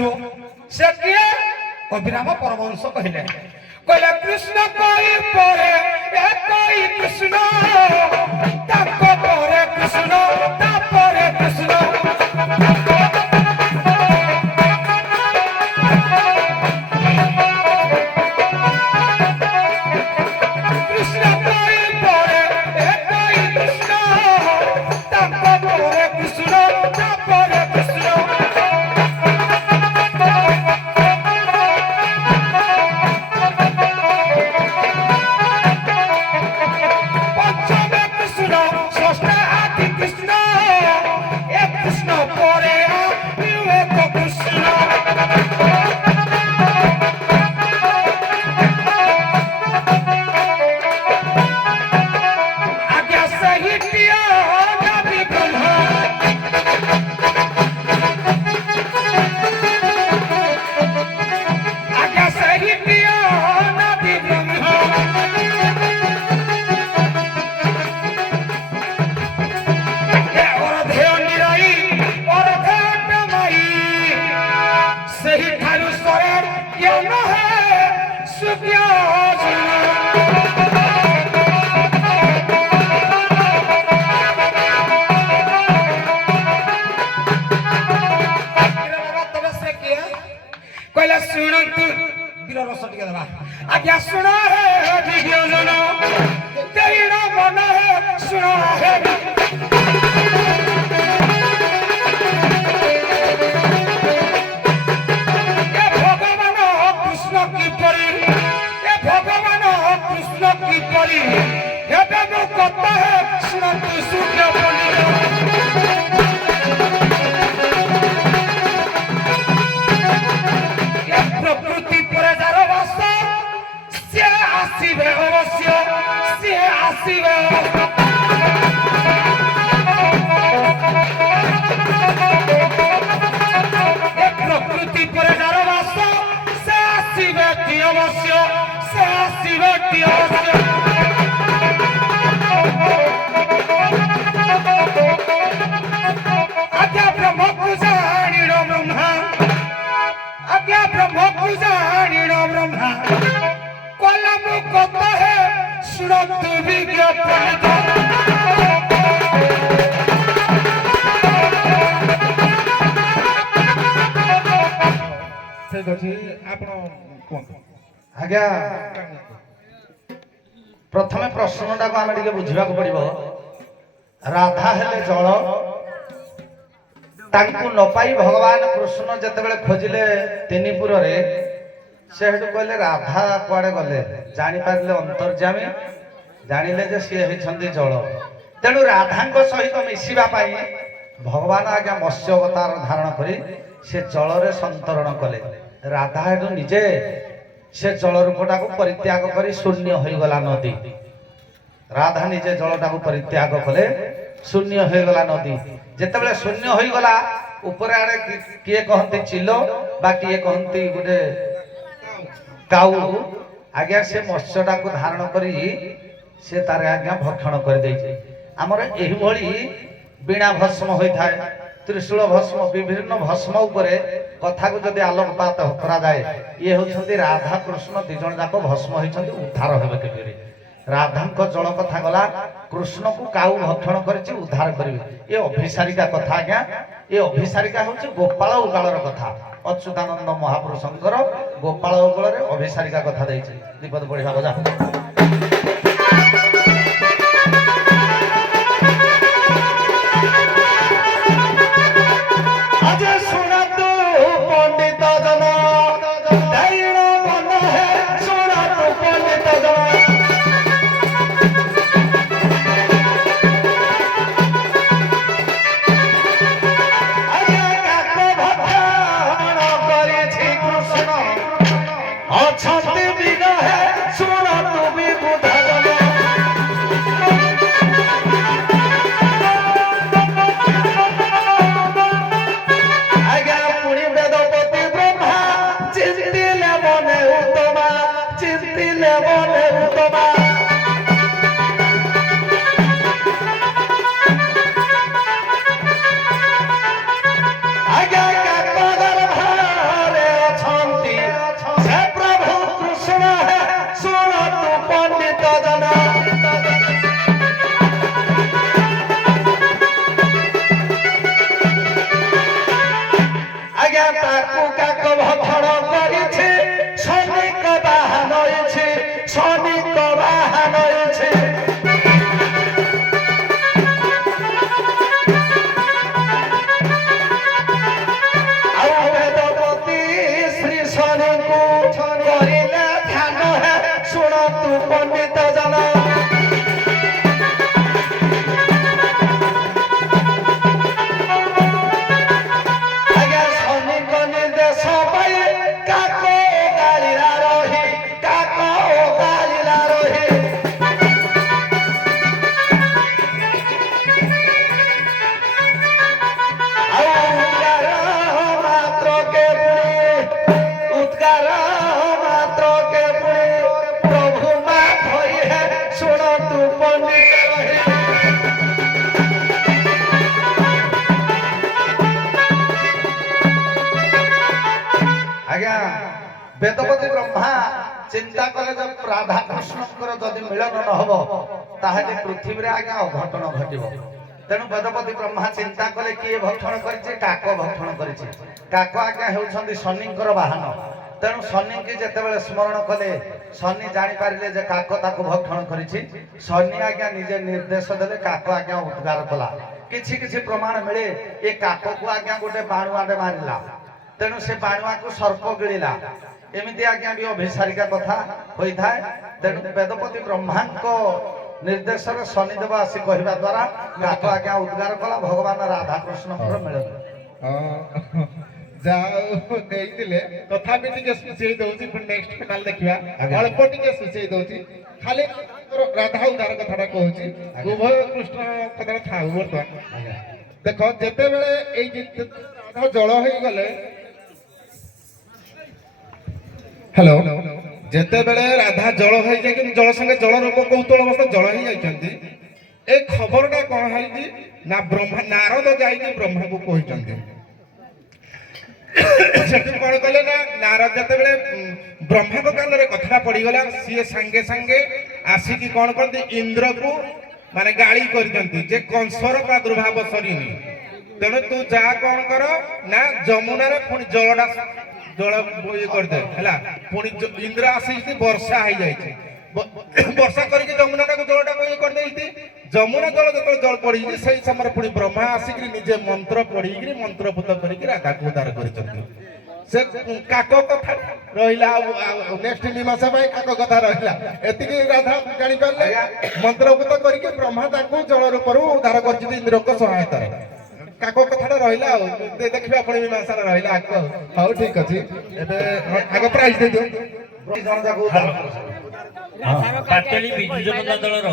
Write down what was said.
देखियो से किए अभिराम परमहंस कहले कहले कृष्ण कोई परे ए कोई कृष्ण ताको परे कृष्ण ता परे कृष्ण आज्ञा सुना है वीडियो सुनो तेरा मन है सुना है ये भगवान कृष्ण की परी ये भगवान कृष्ण की परी ये बेबो कहता है सुना तू सूर्य बनी ये प्रकृति पर जारो वासा आसीबे अवश्य से आसीबे प्रकृति पर जारो वास से आसीबे की अवश्य से आसीबे की अवश्य आज्ञा ब्रह्म पूजाणीण ब्रह्मा आज्ञा ब्रह्म पूजाणीण ब्रह्मा कलम कहता है सुनत विज्ञापन ठीक अछि आपण कोन आज्ञा प्रथमे प्रश्नटा को आमे टिके बुझिबा को पड़िबो राधा हेले जल तांकु न पाई भगवान कृष्ण जते बेले खोजिले तेनीपुर रे से हेतु कहले राधा कुआडे गले जानि पारले अंतर्जामी जानिले जे सी हेछंदी जल तेणु राधांको सहित मिसिबा पाई भगवान आज्ञा मत्स्य अवतार धारण करी से जल रे संतरण कले राधा हेतु निजे से जल रूपटा को परित्याग करी शून्य होई गला नदी राधा निजे जलटा को परित्याग कले शून्य होई गला नदी जेतेबेले शून्य होई गला ऊपर आड़े किए कहंती चिलो बा किए कहंती गुटे काऊ आज्ञा से मत्स्यटा को धारण करी से तारे आज्ञा भक्षण कर देइछे हमर एही भली बिना भस्म होई थाए त्रिशूल भस्म विभिन्न भस्म उपरे कथा को जदि आलोकपात करा जाए ये होछंती राधा कृष्ण दि जण जाको भस्म होइछंती उद्धार हेबे केबेरे राधांको जल कथा गला कृष्ण को काऊ भक्षण करिछि उद्धार करिवे ये अभिसारिका कथा आज्ञा ये अभिसारिका होछि गोपाल उगालर कथा अच्युतानंद महापुरुषंकर गोपाल उगाल रे अभिसारिका कथा दैछि दीपद पढिबा बजा ପଣ୍ଡିତ ଜନ ଆଜ୍ଞା ଶନିଙ୍କ ନିର୍ଦ୍ଦେଶ ପାଇ କାକ ଗାଳିଲା ରହି କାକ ଗାଳିଲା ରହି ଉଦ୍ଗାର ମାତ୍ରକେ ପୁଣି ପ୍ରଭୁ ମା ଧରି ହେ ଶୁଣନ୍ତୁ ପଣ୍ଡିତ ରହି ଆଜ୍ଞା ବେଦପତି ବ୍ରହ୍ମା ଚିନ୍ତା କଲେ ଯେ ରାଧାକୃଷ୍ଣଙ୍କର ଯଦି ମିଳନ ନ ହବ ତାହେଲେ ପୃଥିବୀରେ ଆଜ୍ଞା ଅଘଟଣ ଘଟିବ। ତେଣୁ ବେଦପତି ବ୍ରହ୍ମା ଚିନ୍ତା କଲେ କିଏ ଭକ୍ଷଣ କରିଛି କାକ ଭକ୍ଷଣ କରିଛି। କାକ ଆଜ୍ଞା ହେଉଛନ୍ତି ଶନିଙ୍କର ବାହନ। ତେଣୁ ଶନିକି ଯେତେବେଳେ ସ୍ମରଣ କଲେ ଶନି ଜାଣିପାରିଲେ ଯେ କାକ ତାକୁ ଭକ୍ଷଣ କରିଛି। ଶନି ଆଜ୍ଞା ନିଜେ ନିର୍ଦ୍ଦେଶ ଦେଲେ କାକ ଆଜ୍ଞା ଉଦ୍ଗାର କଲା। କିଛି କିଛି ପ୍ରମାଣ ମିଳେ ଏ କାକକୁ ଆଜ୍ଞା ଗୋଟେ ବାଣୁଆଟେ ମାରିଲା। ତେଣୁ ସେ ବାଣୁଆକୁ ସର୍ପ ଗିଳିଲା। ଏମିତି ଆଜ୍ଞା ବି ଅଭିସାରିକା କଥା ହୋଇଥାଏ। ତେଣୁ ବେଦପତି ବ୍ରହ୍ମାଙ୍କ ନିର୍ଦ୍ଦେଶରେ ଶନିଦେବ ଆସି କହିବା ଦ୍ୱାରା କାକ ଆଜ୍ଞା ଉଦ୍ଗାର କଲା ଭଗବାନ ରାଧାକୃଷ୍ଣଙ୍କର ମିଳନ। ଯାହା ଦେଇଥିଲେ ତଥାପି ଟିକେ ସୂଚେଇ ଦଉଛି ପୁଣି ନେକ୍ସଟ ଫାଇନାଲ ଦେଖିବା ଅଳ୍ପ ଟିକେ ସୂଚେଇ ଦଉଛି ଖାଲି ରାଧା ଉଦ୍ଧାର କଥାଟା କହୁଛି ଉଭୟ କୃଷ୍ଣ କଥାଟା ଥାଉ ବର୍ତ୍ତମାନ ଦେଖ ଯେତେବେଳେ ଏଇ ରାଧା ଜଳ ହେଇଗଲେ ହ୍ୟାଲୋ ଯେତେବେଳେ ରାଧା ଜଳ ହେଇଯାଇଛନ୍ତି ଜଳ ସାଙ୍ଗେ ଜଳ ରୂପ କୌତୁଳ ଅବସ୍ଥା ଜଳ ହେଇଯାଇଛନ୍ତି ଏ ଖବରଟା କଣ ହେଇଛି ନା ବ୍ରହ୍ମା ନାରଦ ଯାଇକି ବ୍ରହ୍ମାକୁ କହିଛନ୍ତି। ସେଠି କଣ କଲେ ନା ନାରଦ ଯେତେବେଳେ ବ୍ରହ୍ମାଙ୍କ କାନରେ କଥାଟା ପଡିଗଲା ସିଏ ସାଙ୍ଗେ ସାଙ୍ଗେ ଆସିକି କଣ କରନ୍ତି ଇନ୍ଦ୍ରକୁ ମାନେ ଗାଳି କରିଛନ୍ତି ଯେ କଂସର ପ୍ରାଦୁର୍ଭାବ ସରିନି। ତେଣୁ ତୁ ଯାହା କଣ କର ନା ଯମୁନାରେ ପୁଣି ଜଳ ଇଏ କରିଦେ ହେଲା। ପୁଣି ଇନ୍ଦ୍ର ଆସିକି ବର୍ଷା ହେଇଯାଇଛି ବର୍ଷା କରିକି ଯମୁନାଟାକୁ ଜଳଟାକୁ ଇଏ କରିଦେଇଛି। ଯମୁନା ଜଳ ଯେତେବେଳେ ଜଳ ପଡିଛି ସେଇ ସମୟରେ ପୁଣି ବ୍ରହ୍ମା ଆସିକି ନିଜେ ମନ୍ତ୍ର ପଢିକିରି ମନ୍ତ୍ରପୁତ କରିକି ରାଧାକୁ ଉଦ୍ଧାର କରିଛନ୍ତି। ସେ କାକ କଥା ରହିଲା ନେକ୍ସଟ ମୀମାଂସା ପାଇଁ କାକ କଥା ରହିଲା। ଏତିକି ରାଧା ଜାଣିପାରିଲେ ମନ୍ତ୍ରପୁତ କରିକି ବ୍ରହ୍ମା ତାଙ୍କୁ ଜଳ ରୂପରୁ ଉଦ୍ଧାର କରିଛନ୍ତି ଇନ୍ଦ୍ରଙ୍କ ସହାୟତାରେ। କାକ କଥାଟା ରହିଲା ଆଉ ଦେଖିବା ଆପଣ ମୀମାଂସାରେ ରହିଲା ଆଗ। ହଉ ଠିକ ଅଛି ଏବେ ଆଗ ପ୍ରାଇଜ ଦେଇଦିଅ। ଜଣ ଯାକୁ ପାଟଳି ବିଜୁ ଜନତା ଦଳର